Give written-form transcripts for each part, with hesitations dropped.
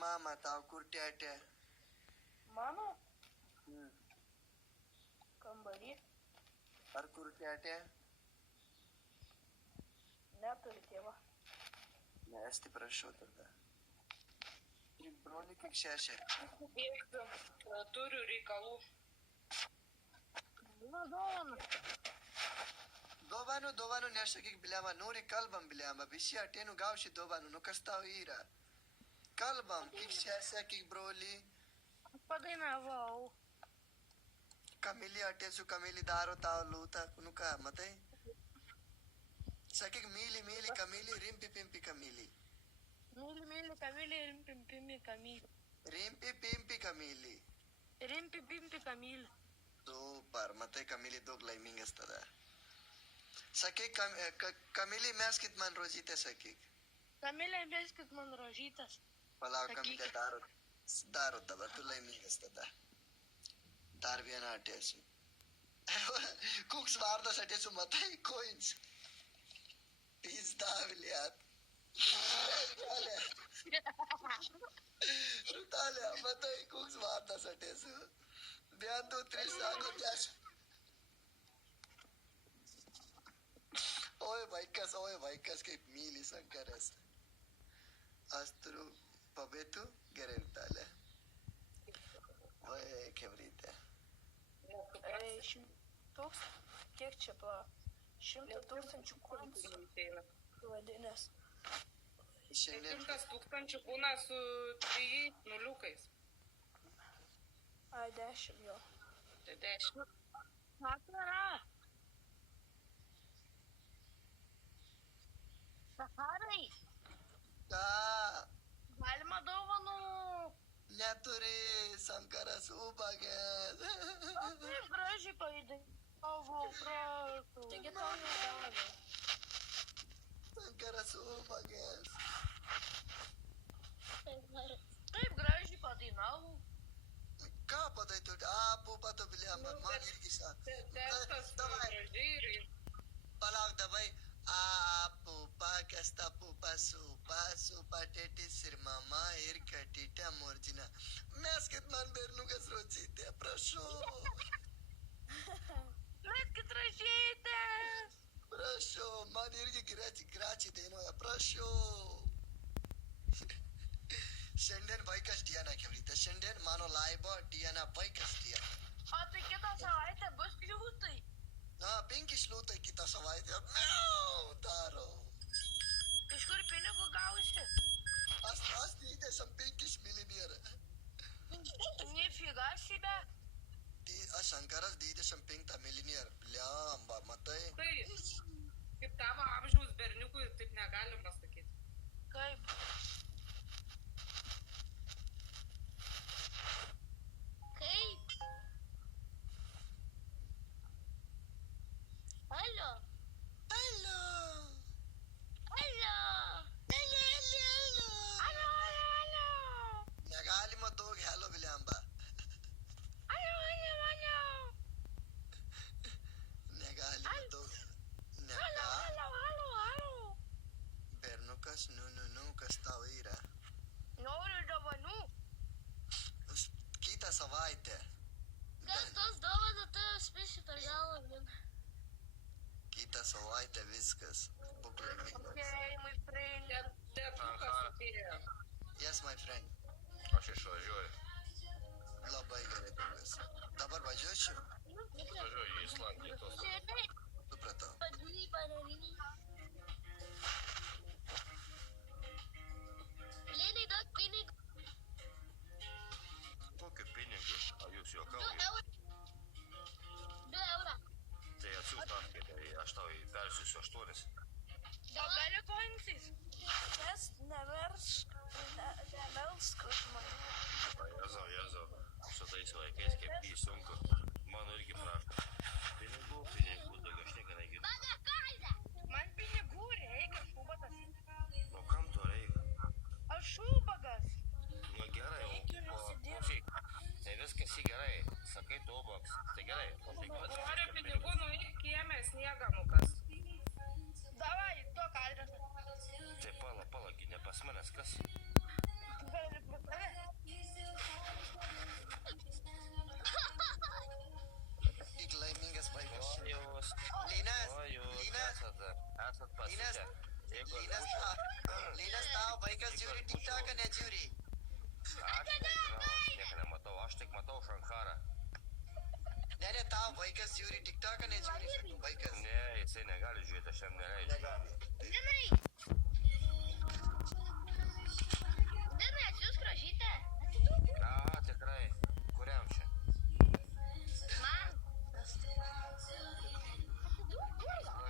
mama tau, kur tėtė? Mano? Kambarį. Ar kur tėtė? Neturi tėvą. Ne, atsiprašau tada. Kiek brolių, kiek šešė? Bėgsiu, turiu reikalų. Dovanų nesakyk, bliamba, nori kalbam, bliamba, visi ateinu gausi dovanų, nu kas tau yra? Kalbam, kiek šešė, kiek broliai. Padainavau. Kamilį atėsiu, Kamilį daro tau lūtą, nu ką, matai? Sakyk, myli, Kamilį, rimpi, Kamilį. Myli, Kamilį, rimpi, Kamilį. Rimpi, Kamilį. Rimpi, Kamilį. Super, matai, Kamilį daug laimingas tada. Sakyk, Kamilį, meskit man rožytę, sakyk. Kamilė, meskit man rožytės. Palauk, Kamilė daro dabar, tu laimingas tada. Dar vieną atėsiu. Koks vardas atėsiu, matai, coins. Pizda, bliat. Rutalė, matai, koks vardas atėsiu. 1, 2, 3, sako, 10. Oi, vaikas, kaip myli sankaras. Aš turiu pabėtų, gerai, Rutalė. Oi, kebrytė. Kiek čia pa? 100 tūkstančių kūnus. Vadinės. Šiandien 100 tūkstančių būna su 3 nuliukais. Ai, 10 jo. Tai 10. Vakara. Saharai. ką? Galima dovanų. Neturi sankaras ubagės. Taip gražiai paidavo, prašau. Taigi tau nedavė. Sankaras ubagės. Taip gražiai padainavau. Ką padaitu? Pupa to biliamba. Man irgi sako. Testas gražiai ir... Palauk dabai. Pupa, kas ta pupa supa, tėtis ir mama ir katytė Murtina. Meskit man bernukas rožytę, prašau. Meskit rožytę. Prašau, man irgi gračiai dainuoja, prašau. Šiandien vaikas diena, kebrytė, šiandien mano laivo diena vaikas diena. O tai kitą savaitę bus liūtai. 5 liūtai kitą savaitę. Miau, daro. Iš kur pinigų gausi? Aš 25 milijonierių. Nifiga šibė. Aš Ankaras 25 milijonierių. Bliamba, matai? Tai, kaip tavo amžiaus berniukui, taip negalima sakyti. Kaip? Kaip? Alio? Alio. Alio? Alio? Negalima daug hello, bliamba. Alio? Negalima daug. Alio? Bernukas, nu, kas tau yra? Noriu dovanų. Kitą savaitę. Kas tos dovaną tu spėsi per galą vieną? Kitą savaitę viskas. Būk laimingas. Okay, my friend. Tėtukas atėjo. Yes, my friend. Aš išvažiuoju. Labai gerai, draugas. Dabar važiuočiau. Važiuoju į Islandiją tos. Supratau. Lenai, duok pinigų. Kokiu pinigu? Ar jūs juokaujate? 2 eurą. Tai atsiųst atskaitą, aš tau persiųsiu 8. O gali koinsis? Nes neversk už mane. Jėzau. Su tais vaikais kaip jį sunku. Mano irgi prašo. Pinigų, daugiau aš nieko negirdu. Man pinigų reikia, šubagas. Nu kam to reikia? Aš šubagas. Nu gerai, o klausyk. Tai viskas į gerai. Sakai tu obaks. Tai gerai. O tai gal Noriu pinigų, nueik kiemę sniegą nukas. Davai, duok adresą. Tai palagi, ne pas manęs kas? Gali Linas, Jeigu Linas tavo vaikas žiūri tiktaką, nežiūri. aš nežinau, aš nieko nematau, aš tik matau Šankarą. Ne, tavo vaikas žiūri tiktaką, nežiūri, sakau, vaikas. Ne, jisai negali žiūrėti, aš jam neleidžiu. Dinai. Dinai, atsiųsk rožytę. Atiduok. A, tikrai. Kuriam čia? Man.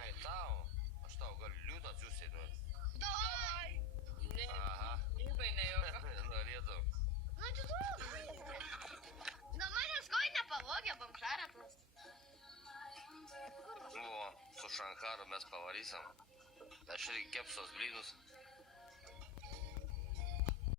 Ai, tau. Aš tau galiu liūtą atsiųsti. Davai. Ne, Aha. Liūbai nejuoka. Norėtų. Nu, atiduok. Nu, manęs koj nepavogė, bamšaratas. O, su Šankaru mes pavarysim. Aš irgi kepsos blynus.